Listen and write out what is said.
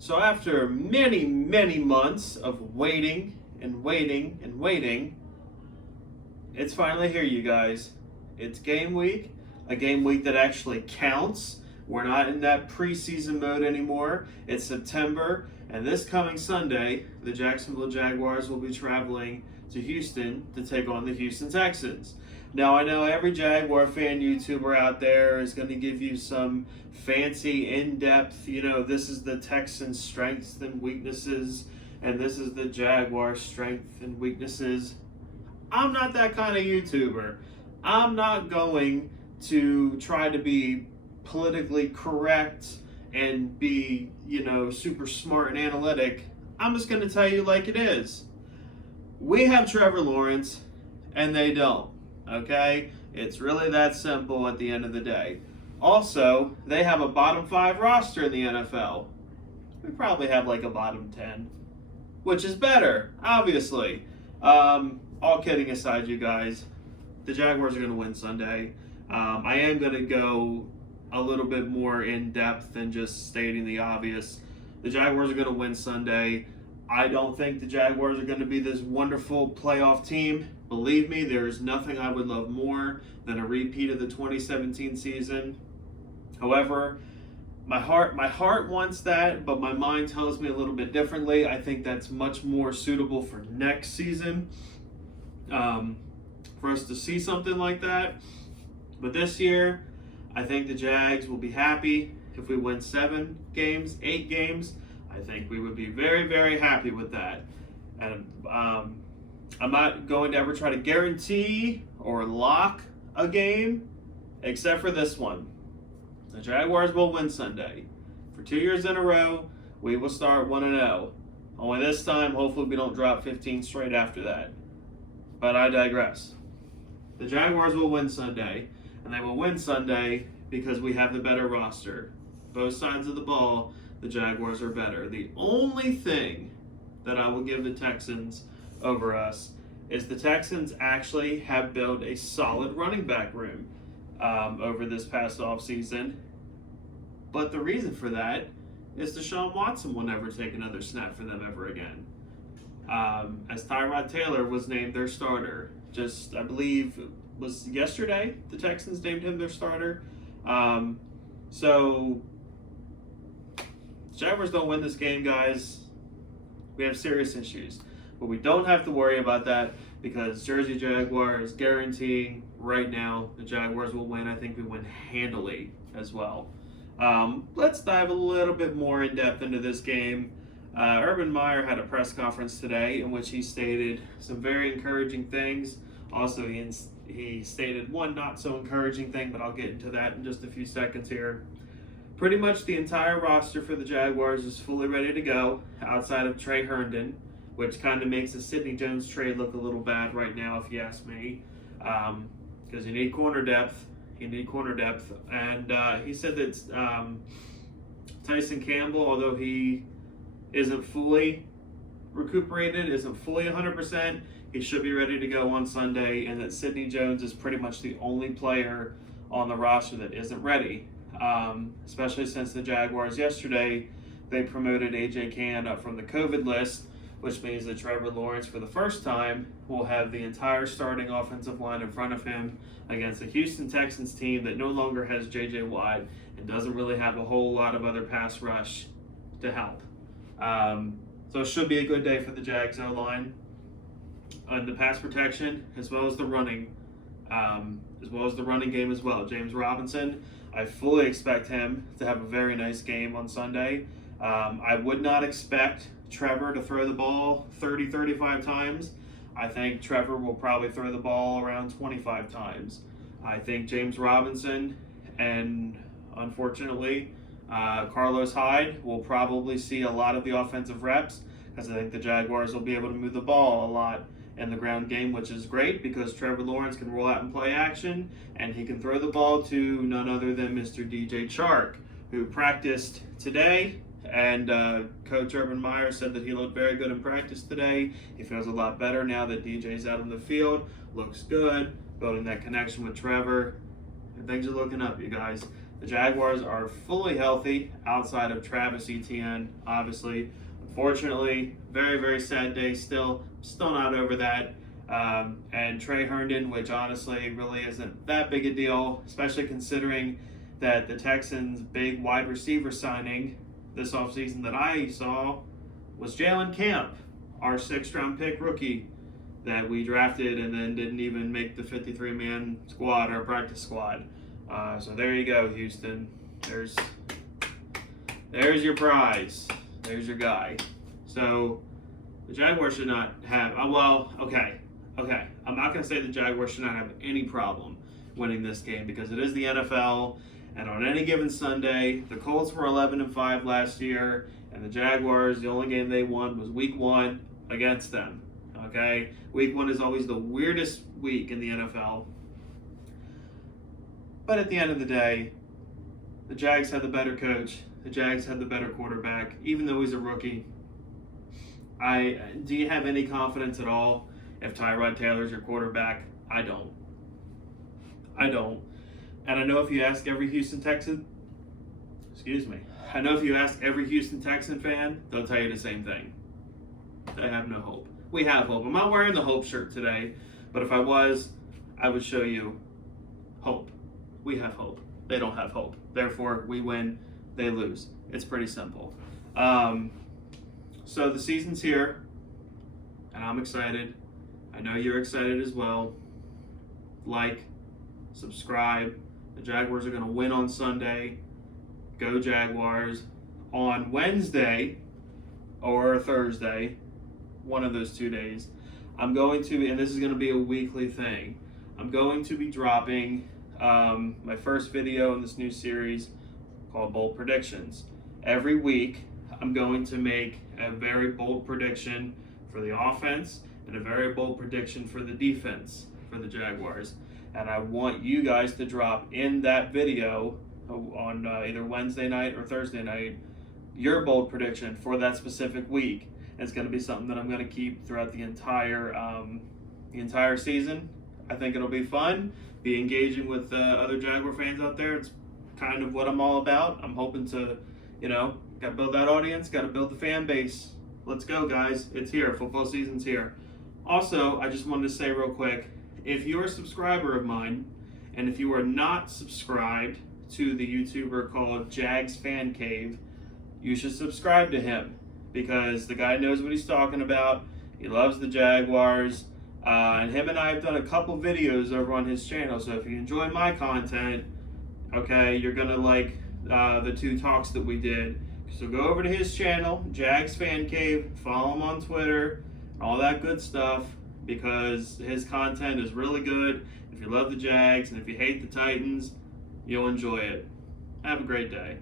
So after many, many months of waiting and waiting and waiting, it's finally here, you guys. It's game week, a game week that actually counts. We're not in that preseason mode anymore. It's September, and this coming Sunday, the Jacksonville Jaguars will be traveling to Houston to take on the Houston Texans. Now, I know every Jaguar fan YouTuber out there is going to give you some fancy, in-depth, this is the Texans' strengths and weaknesses, and this is the Jaguars' strengths and weaknesses. I'm not that kind of YouTuber. I'm not going to try to be politically correct and be, super smart and analytic. I'm just going to tell you like it is. We have Trevor Lawrence, and they don't. Okay? It's really that simple at the end of the day. Also, they have a bottom 5 roster in the NFL. We probably have like a bottom 10, which is better, obviously. All kidding aside, you guys, the Jaguars are going to win Sunday. I am going to go a little bit more in depth than just stating the obvious. The Jaguars are going to win Sunday. I don't think the Jaguars are going to be this wonderful playoff team. Believe me, there is nothing I would love more than a repeat of the 2017 season. However, my heart wants that, but my mind tells me a little bit differently. I think that's much more suitable for next season, for us to see something like that. But this year, I think the Jags will be happy if we win 7 games, 8 games. I think we would be very, very happy with that. And I'm not going to ever try to guarantee or lock a game, except for this one. The Jaguars will win Sunday. For 2 years in a row, we will start 1-0. Only this time, hopefully we don't drop 15 straight after that. But I digress. The Jaguars will win Sunday, and they will win Sunday because we have the better roster. Both sides of the ball, the Jaguars are better. The only thing that I will give the Texans over us is the Texans actually have built a solid running back room over this past offseason. But the reason for that is Deshaun Watson will never take another snap for them ever again. As Tyrod Taylor was named their starter. Just, I believe, was yesterday the Texans named him their starter. So, Jaguars don't win this game, guys. We have serious issues. But we don't have to worry about that because Jersey Jaguar is guaranteeing right now the Jaguars will win. I think we win handily as well. Let's dive a little bit more in depth into this game. Urban Meyer had a press conference today in which he stated some very encouraging things. Also, he stated one not so encouraging thing, but I'll get into that in just a few seconds here. Pretty much the entire roster for the Jaguars is fully ready to go outside of Trey Herndon, which kind of makes the Sidney Jones trade look a little bad right now, if you ask me, because you need corner depth. And he said that Tyson Campbell, although he isn't fully recuperated, isn't fully 100%, he should be ready to go on Sunday, and that Sidney Jones is pretty much the only player on the roster that isn't ready, especially since the Jaguars yesterday, they promoted A.J. Cann up from the COVID list, which means that Trevor Lawrence, for the first time, will have the entire starting offensive line in front of him against a Houston Texans team that no longer has J.J. Watt and doesn't really have a whole lot of other pass rush to help. So it should be a good day for the Jags O-line on the pass protection as well as the running game as well. James Robinson, I fully expect him to have a very nice game on Sunday. I would not expect Trevor to throw the ball 30-35 times. I think Trevor will probably throw the ball around 25 times. I think James Robinson and, unfortunately, Carlos Hyde will probably see a lot of the offensive reps because I think the Jaguars will be able to move the ball a lot in the ground game, which is great because Trevor Lawrence can roll out and play action, and he can throw the ball to none other than Mr. DJ Chark, who practiced today. And Coach Urban Meyer said that he looked very good in practice today. He feels a lot better now that DJ's out on the field. Looks good, building that connection with Trevor. And things are looking up, you guys. The Jaguars are fully healthy outside of Travis Etienne, obviously. Unfortunately, very, very sad day still. Still not over that. And Trey Herndon, which honestly really isn't that big a deal, especially considering that the Texans' big wide receiver signing this offseason that I saw was Jalen Camp, our 6th-round pick rookie that we drafted and then didn't even make the 53-man squad, our practice squad. So there you go, Houston. There's your prize. There's your guy. So the Jaguars should not have. Okay. I'm not going to say the Jaguars should not have any problem winning this game because it is the NFL, and on any given Sunday, the Colts were 11-5 last year, and the Jaguars, the only game they won was Week 1 against them. Okay, Week 1 is always the weirdest week in the NFL. But at the end of the day, the Jags had the better coach. The Jags had the better quarterback, even though he's a rookie. Do you have any confidence at all if Tyrod Taylor's your quarterback? I don't. And I know if you ask every Houston Texan fan, they'll tell you the same thing. They have no hope. We have hope. I'm not wearing the hope shirt today, but if I was, I would show you hope. We have hope. They don't have hope. Therefore, we win, they lose. It's pretty simple. So the season's here, and I'm excited. I know you're excited as well. Like, subscribe. The Jaguars are going to win on Sunday. Go Jaguars. On Wednesday or Thursday, one of those 2 days, I'm going to, and this is going to be a weekly thing, I'm going to be dropping my first video in this new series called Bold Predictions. Every week, I'm going to make a very bold prediction for the offense and a very bold prediction for the defense for the Jaguars. And I want you guys to drop in that video on either Wednesday night or Thursday night your bold prediction for that specific week. And it's going to be something that I'm going to keep throughout the entire season. I think it'll be fun. Be engaging with other Jaguar fans out there. It's kind of what I'm all about. I'm hoping to, got to build that audience, got to build the fan base. Let's go, guys. It's here. Football season's here. Also, I just wanted to say real quick, if you're a subscriber of mine, and if you are not subscribed to the YouTuber called Jags Fan Cave, you should subscribe to him because the guy knows what he's talking about. He loves the Jaguars. And him and I have done a couple videos over on his channel. So if you enjoy my content, okay, you're going to like the 2 talks that we did. So go over to his channel, Jags Fan Cave, follow him on Twitter, all that good stuff, because his content is really good. If you love the Jags and if you hate the Titans, you'll enjoy it. Have a great day.